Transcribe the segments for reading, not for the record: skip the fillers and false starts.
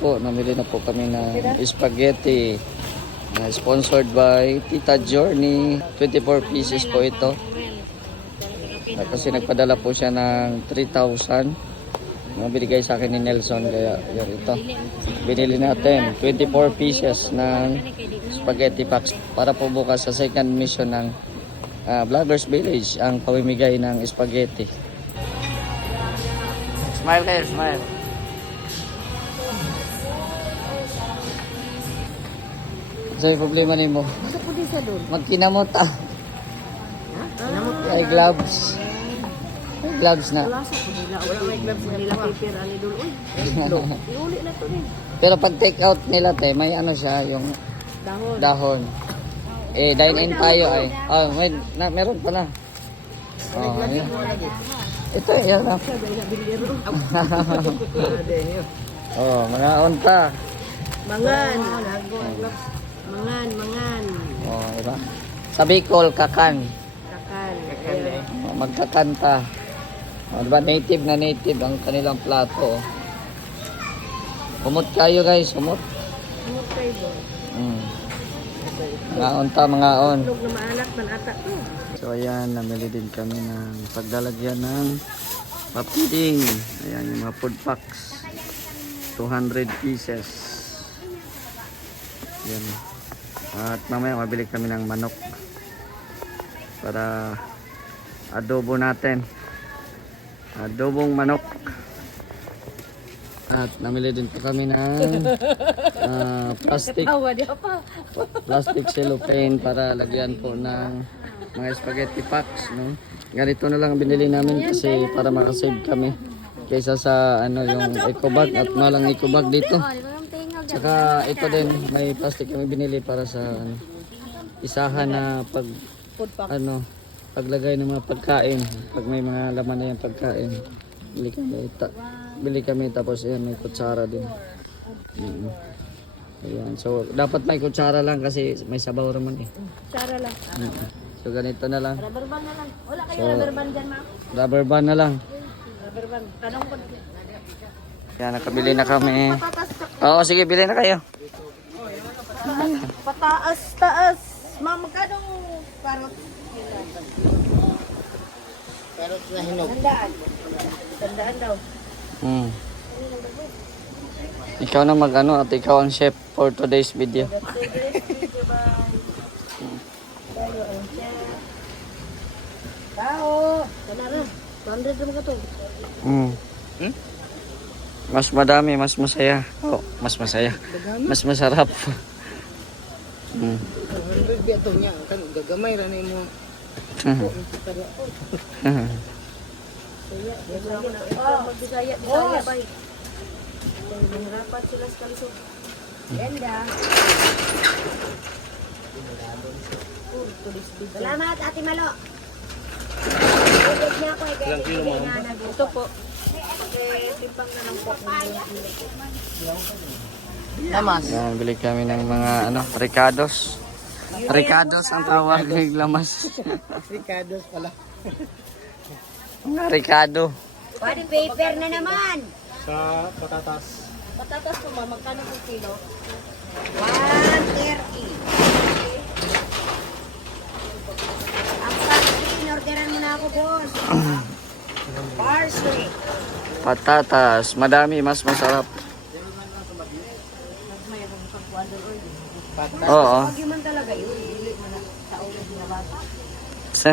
po, namili na po kami ng spaghetti. Sponsored by Tita Journey. 24 pieces po ito. Kasi nagpadala po siya ng 3,000. Binigay sa akin ni Nelson. Kaya yan ito. Binili natin 24 pieces ng spaghetti packs. Para po bukas sa second mission ng Vloggers Village ang pamimigay ng spaghetti. Smile kayo, smile. Sa'yo problema ni mo? Ano po din sa doon? Magkinamot ah. Ay gloves. Ay gloves na. Wala sa po nila. Wala may gloves nila paper. Ano doon? Uy, iuli na to din. Pero pag take out nila te, may ano siya, yung Dahon. dahon. Eh, dine-in tayo ay. Oh, meron pala. Oh, ayun. Ito eh, yan ah. Oh, mga unta. Mangan. Mangan. Oh, diba? Sa Bicol, kakan. Kakan. Oh, magkakanta. Oh, diba? Native na native ang kanilang plato. Oh. Kumot kayo guys, kumot. Kumot kayo doon. Mga unta, mga on. Tulog na maanak man ata to. So ayan, namili din kami ng pagdalagyan ng papiding. Ayan yung mga food packs. 200 pieces. Ayan. At mamaya mabili kami ng manok para adobo natin. Adobong manok. At namili din po kami ng plastic cellophane para lagyan po ng mga spaghetti packs, no? Ganito na lang binili namin kasi para makasave kami kaysa sa ano yung eco bag at malang eco bag dito. Saka ito din may plastic kami binili para sa isahan na pag paglagay ng mga pagkain pag may mga laman na yung pagkain. Bili kami tapos ayan may kutsara din. Ayan. So dapat may kutsara lang kasi may sabaw naman eh. Kutsara lang. So ganito na lang. Rubber band na lang. Wala kayo rubber band dyan, ma'am? Rubber band na lang. Rubber band. Tanong ko. Yan, nakabili na kami. Oo, sige, bili na kayo. Pataas. Ma'am, magkano parot? Parot na hinog. Tandaan daw. Ikaw na mag-ano at ikaw ang chef for today's video. Tao. Sana na. 200 naman ka to. Mas madami, mas masaya. Oh, mas masaya. Mas masarap. 200 biya to niya. Kan gagamay ra ni mo. Bisaya bay. Mahirapan sila sa kalisod. Ganda. Salamat, Ate Malo. Ubod niya ako ito po. Timpang na lang po. Lamas. Yan, bili kami ng mga ano, ricados. Ricados ang tawag ng lamas. Ricados pala. Mga ricado. Pwede paper na naman. Sa patatas. Patatas po ba? Magkano po kilo? 130. Ang parsley, inorderan mo na ako, boss. Parsley. Patatas, madami, mas masarap. Oo. Pag man talaga yun, hindi mo na sa ulit na bata. Sa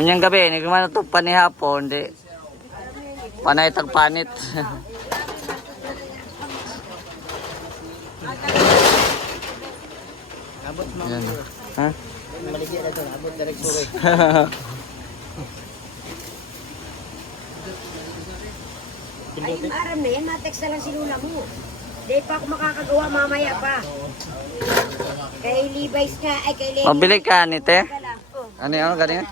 unyang gabi, hindi ko man ito panihapon, di. Panay tagpanit. Abot mo. Yan. Ha? Maligya na ito. Abot direct suroy. Ay, aram na yan, matext na lang si Lula mo. Di pa ako makakagawa mamaya pa. Kay Levi's ka, ay kay Levi's. Mabili ka, nite? Oh, Ano yung ganyan?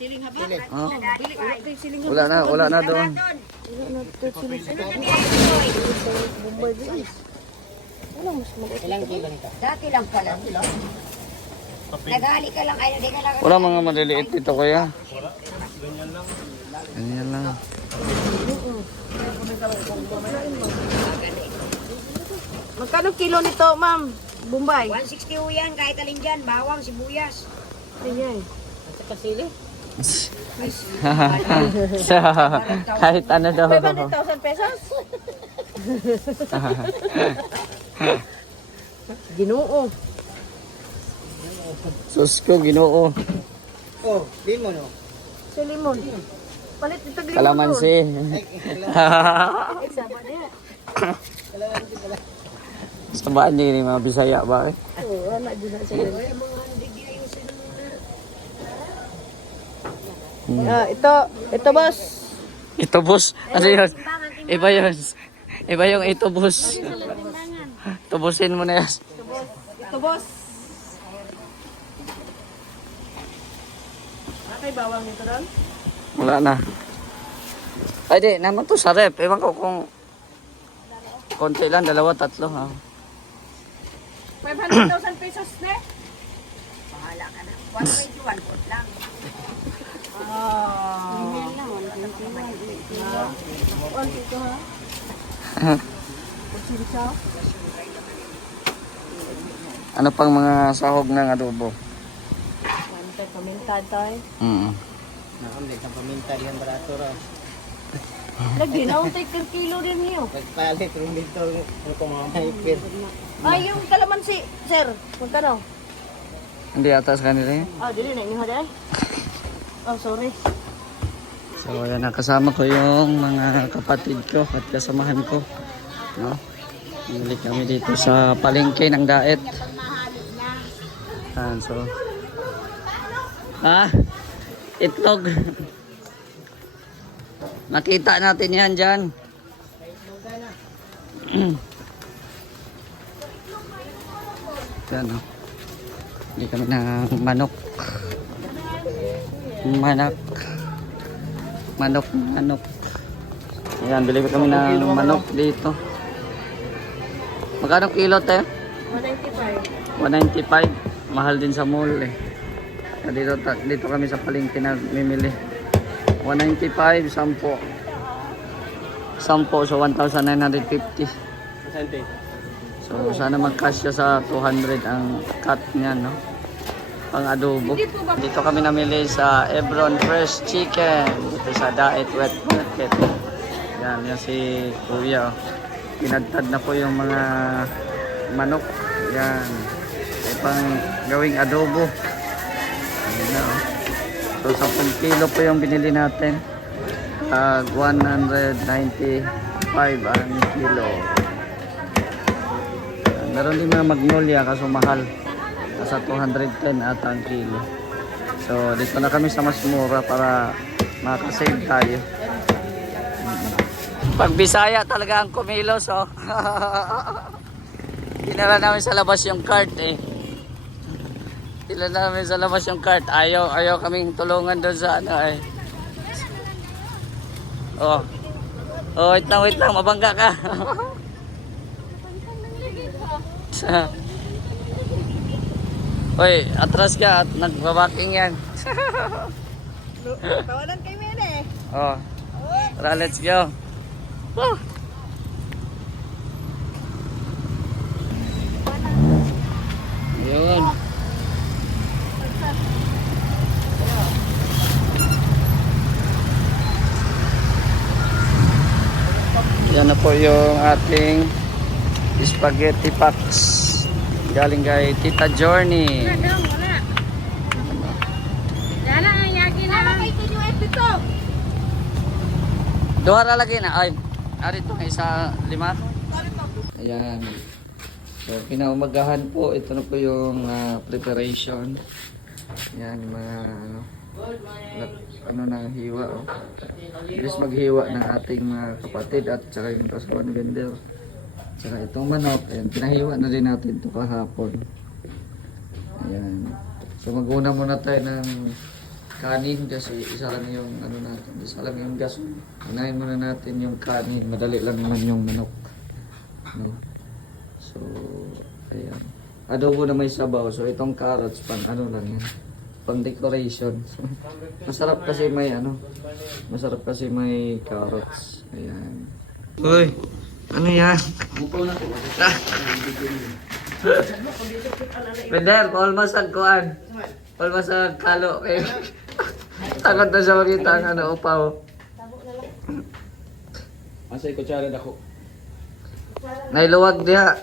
siling haba. Oh. Bili ko kay siling haba. Wala na doon. Ano kami ay Bombay guys. Wala mas maliit. Ilang kilo nito? Dati lang pala. Nagali ka lang, ay di ka lang. Wala mga maliliit dito kuya. Ganyan lang. Magkano kilo nito, ma'am? Bombay. 160 ho yan, kahit alin dyan, bawang, sibuyas. Ayan. At saka sili. Kahit ano daw. 500,000 pesos? Ginoo. Sus ko, Ginoo. Oh, limon oh. Sa limon. Palit ito limon. Kalamansi. Isa pa niya. Sabaan niyo ni mga Bisaya ba? Oo, wala din na sila. Ito boss. Ito boss. Ano yun? Iba yun. Iba yung ito boss. Tubusin mo na yan. Ito boss. May bawang nito doon? Wala na. Ay di, naman to sa rep. Ewan ko kung konti lang, 2, 3 ha. 500,000 pesos na? Bahala ka na. 121 pot lang. Ito ha? Ano pang mga sahog ng adobo? Mantay, paminta tayo. Nakamit ang paminta diyan barato ra. Lagi na, untay kang kilo din niyo. Nagpalit rin dito ano kung mga naipir. Ay, yung kalamansi, sir. Magkano? Hindi atas kanila yun. Ah, dili na, iniha dahil. Oh, sorry. So ayan, nakasama ko yung mga kapatid ko at kasamahan ko. No? Bili kami dito sa palengke ng Daet. Ayan, so. Itlog. Nakita natin yan dyan. Yan o. Bili kami ng manok. Manok. Ayan, bili kami ng manok dito. Magkano kilo tayo? 195. 195. Mahal din sa mall eh. Dito kami sa palengke na mimili. 195, 10. 10, so 1,950. Sante. So sana magkasya sa 200 ang cut niyan, no? Pang adobo. Dito kami namili sa Ebron Fresh Chicken. Dito sa Daet Wet Market. Yan si Kuya. Pinagtad na po yung mga manok. Yan. Pang gawing adobo. Ayan na, oh. So 10 kilo po yung binili natin. 195 ang kilo. Meron din mga magnolia kaso mahal. Nasa 210 ata ang kilo. So dito na kami sa mas mura para makasave tayo. Pag Bisaya talaga ang kumilos, oh. Tinara namin sa labas yung cart eh. Tinara namin sa labas yung cart. Ayaw kaming tulungan doon sa ano eh. Oh. Oh, wait lang, mabangga ka. Hoy, atras ka at nagbabaking yan. Tawanan kay Mene. Oh. Tara, let's go. Oh. Ayun. Yan na po yung ating spaghetti packs galing kay Tita Journey. Duha ra lagi na. Ay, ari to isa 5. Ayan. So kinaumagahan po, ito na po yung preparation. Yan mga ano na hiwa, oh. Bilis maghiwa ng ating mga kapatid at saka yung restaurant vendor. Saka itong manok, ayan, pinahiwa na din natin ito kahapon. Ayan. So maguna muna tayo ng kanin kasi isa lang yung ano natin, isa lang yung gas. Unahin muna natin yung kanin, madali lang naman yung manok. No? So, ayan. Adobo na may sabaw, so itong carrots pang ano lang yan. pang decoration. Masarap kasi may ano, masarap kasi may carrots. Ayan. Uy, ano yan? Bender, paul masag kuan. Paul masag kalo. Eh. Takot na siya makita ang ano, upaw. Masay kutsara dako. Nailuwag diha.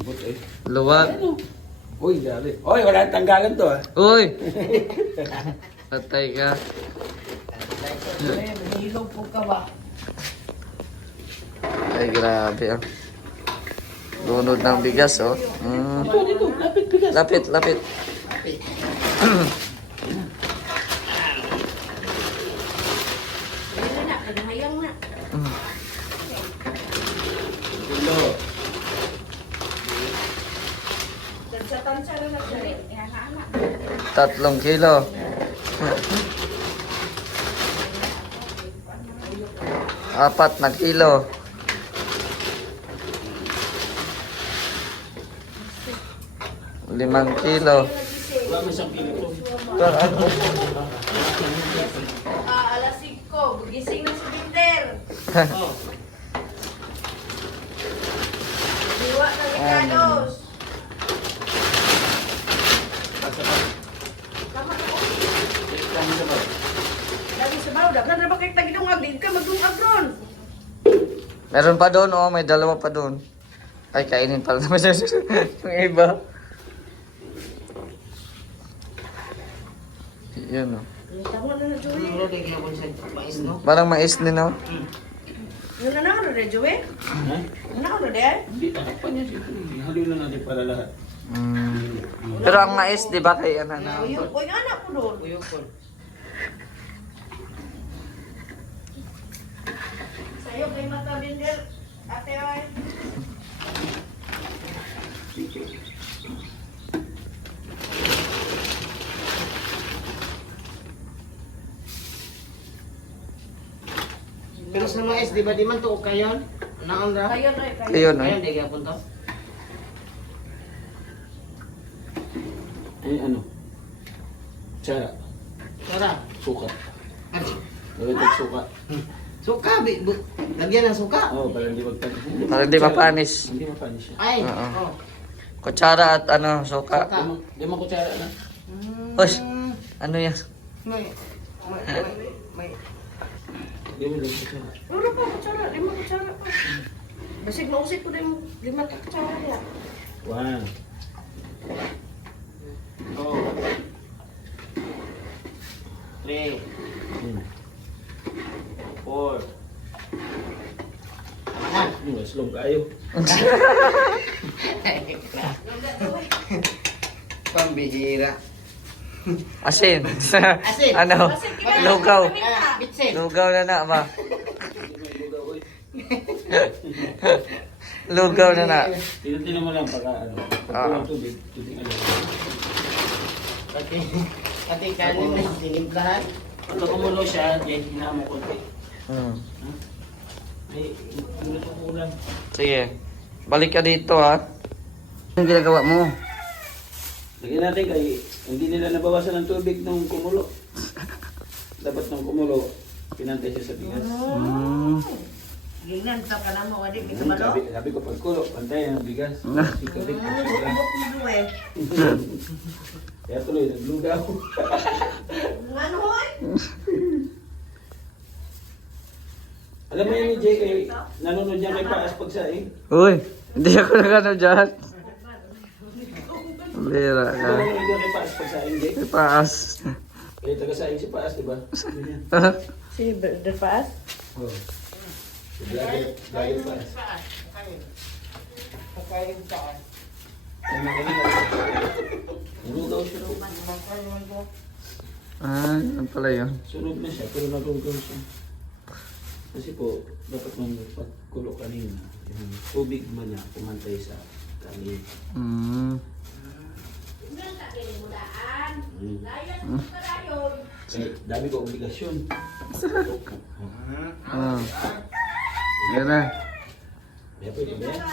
But eh. Luwag. Uy, dali. Oy, wala tanggalan to ah. Uy! Patay ka. Hilog po ka ba? Ay, grabe ah. Lunod ng bigas oh. Mm. Dito, lapit bigas. Lapit, lapit. Ayun na, kadahayang na. Kilo. Sa tansya na nagdali. 3 kilo. 4 na kilo. 5 kilo. Wala mo isang kilo to. Alas 5, gising na si Binder. Oh. Diwa na Ricardos. Kami sa bawah. Lagi sa bawda. Wala na ba kayo tagidungag? Di ka magdungag ron. Meron pa doon oh, may 2 pa doon. Ay, kainin pala naman siya. Yung iba. Yun oh. Tama na na, Joey. Ano din kaya kung sa mais, no? Parang mais din oh. Ano na na, Joey? Ha? Ano na, de? Hindi, takap pa niya siya. Halo na natin para lahat. Pero ang mais, di ba kay ano na? Uy, anak ko doon. Uyokon. Sa'yo kay Mata Binder. Ate, oy. Pero sa mais, di ba di man to kayon? Naon ra? Kayo, oy. Kayo. Ayun oh. Kayon, di kaya punto? Ay, ano? Tsara. Tsara? Suka. Lagay tag suka. Suka? Lagyan ng suka? Oo, para hindi magpanis. Para hindi mapanis. Hindi mapanis siya. Ay, Oo. oh. Kutsara at ano, suka. Di mo kutsara na. Uy, ano yan? Di mo lang kutsara. Ano pa, kutsara? 5 kutsara pa. Basig mausip ko na yung 5 kutsara niya. 1. 2. 3. 4. Mas long kayo. Pambihira. Asin. Asin. Ano? Lugaw. Bitsin. Lugaw na na ba? Lugaw na na. Tinan mo lang pagka ano. Pagka tubig. Tubig ano. Pati kanin na sinimplahan. Pagka kumulo siya, yan hinamo konti. Ay, ano ito kulang? Sige. Balik ka dito ha. Anong ginagawa mo? Lagyan natin kay hindi nila nabawasan ng tubig nung kumulo. Dapat nung kumulo, pinantay siya sa bigas. Gingnan sa ka na mo, adik. Ito ba, no? Sabi ko pagkulo, pantay ang bigas. Sikabit ko sila. Kaya tuloy, naglugaw. Ano, hoy? Alam mo yun ni Jay, kay, nanonood niya kay Paas pagsaing. Uy, hindi ako nagano dyan. Bira ka. Nanonood niya kay Paas pagsaing, Jay. May paas. Kaya taga-saing si Paas, di ba? Ganyan. Si Brother Paas? Oo. Si Vlogger Paas. Nalugaw siya raw. Ano pala yun? Sunog na siya, pero nalugaw siya. Kasi po, dapat nung pagkulo kanina, yung tubig man niya pumantay sa kanin. Kasi dami ko obligasyon. Yan na. Kaya pwede ba yan?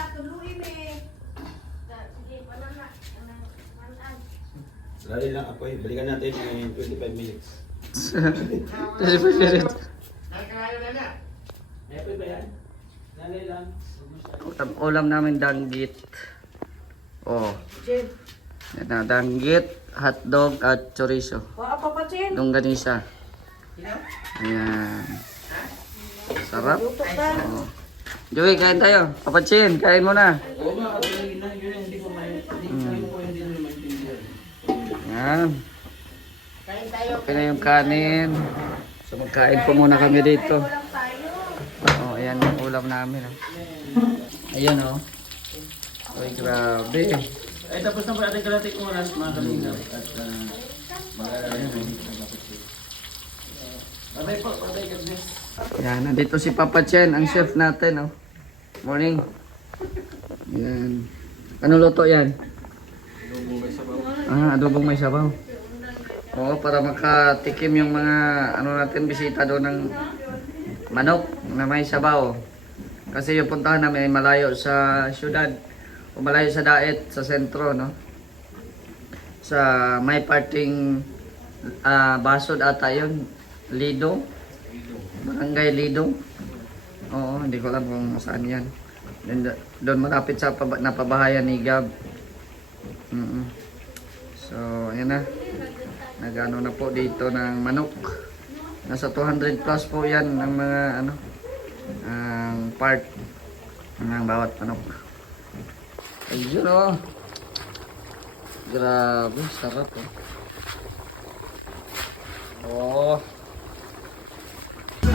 Lali lang ako eh. Balikan natin in 25 minutes. May ba yan? Lali lang. Ulam namin danggit. Oh. Yan na, danggit, hotdog at chorizo. Longganisa. Ayan. Sarap. Oh. Joey, kain tayo. Papatsin, kain mo na. Oo nga, yun na, hindi ko maintindihan. Yan. Okay na yung kanin. So magkain po muna kami dito. Oh, ayan yung ulam namin. Oh. Ayan oh. Uy, grabe. Ay, tapos na po ating kalating oras, mga kalingap. At patay po, patay God bless. Yan, nandito si Papa Chen, ang chef natin. Oh. Morning. Yan. Ano luto yan? Adobong may sabaw. Adobong may sabaw. Oo, para makatikim yung mga ano natin, bisita doon ng manok na may sabaw. Kasi yung puntahan namin ay malayo sa syudad o malayo sa daet, sa sentro, no? Sa may parting Basod ata yun. Lido. Barangay Lido. Oo, hindi ko alam kung saan yan. Doon malapit sa napabahayan ni Gab. So, ayan na. Nagano na po dito ng manok. Nasa 200 plus po yan ang mga ano, ang part ng bawat manok. Ayun o. Grabe, sarap o. Oh.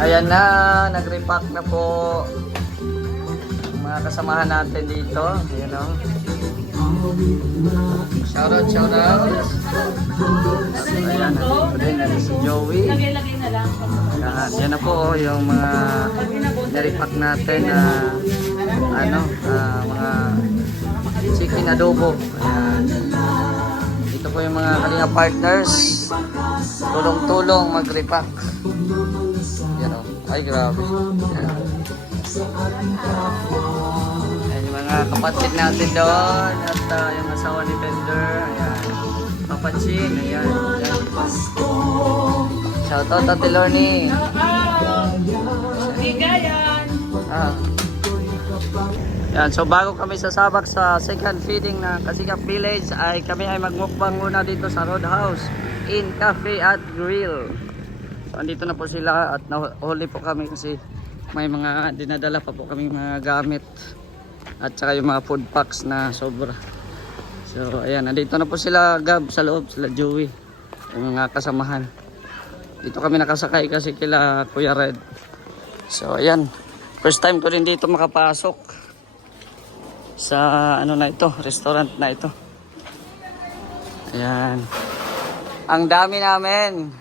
Ayan na, nag-repack na po ang mga kasamahan natin dito. Ayan o. Shoutout, shoutout. Ayan, nandito din si Joey. Lagay-lagay na lang. Yan na po yung mga naripack natin na mga chicken adobo. Ayan. Dito po yung mga kalinga partners. Tulong-tulong mag-repack. Yan o. Ay, grabe. Ayan. Ayan yung mga kapatid natin doon. At yung asawa ni Bender. Ayan. Kapatsin. Ayan. Ayan. Shoutout Ate Lorny. Bigayan. Yan, so bago kami sasabak sa second feeding na Kasikap Village ay kami ay magmukbang muna dito sa Roadhouse in Cafe at Grill. So andito na po sila at nahuli po kami kasi may mga dinadala pa po kami mga gamit at saka yung mga food packs na sobra. So ayan, nandito na po sila Gab sa loob, sila Joey, yung mga kasamahan. Dito kami nakasakay kasi kila Kuya Red. So ayan, first time ko rin dito makapasok sa ano na ito, restaurant na ito. Ayan. Ang dami namin.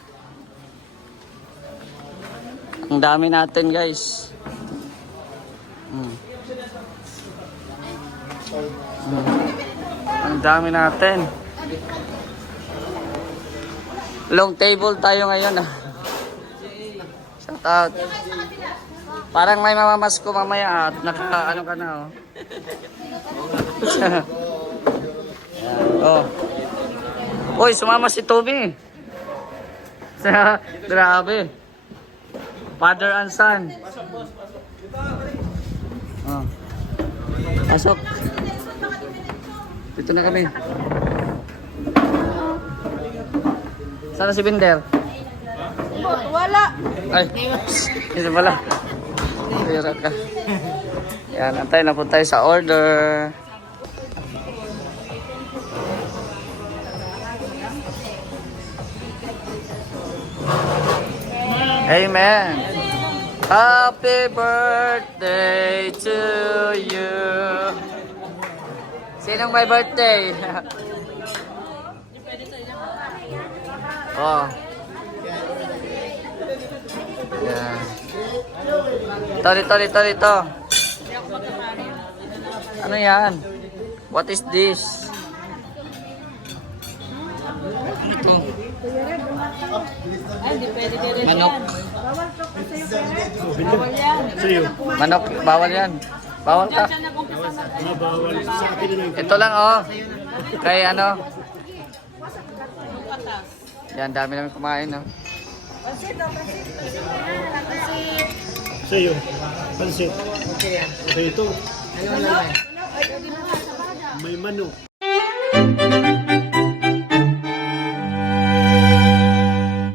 Ang dami natin, guys. Ang dami natin. Long table tayo ngayon ah. Shout out. Parang may mamamasko mamaya at naka ano ka na oh. Oh. Uy, sumama si Toby. Grabe. Father and son. Oh. Pasok. Dito na kami. Sana si Binder? Wala. Ay, ito pala. Pira ka. Yan, antay na po tayo sa order. Amen. Happy birthday to you. Sinong may birthday? Oh. Yeah. Ito. Ano yan? What is this? Ito. Ay, di pwede ka rin Manok. yan. Bawal yan. Manok, bawal yan. Bawal ka. Bawal sa akin na lang. Ito lang oh. Kay ano. Yan, dami namin kumain no. Sa'yo. Pansit. Sa'yo ito. May manok.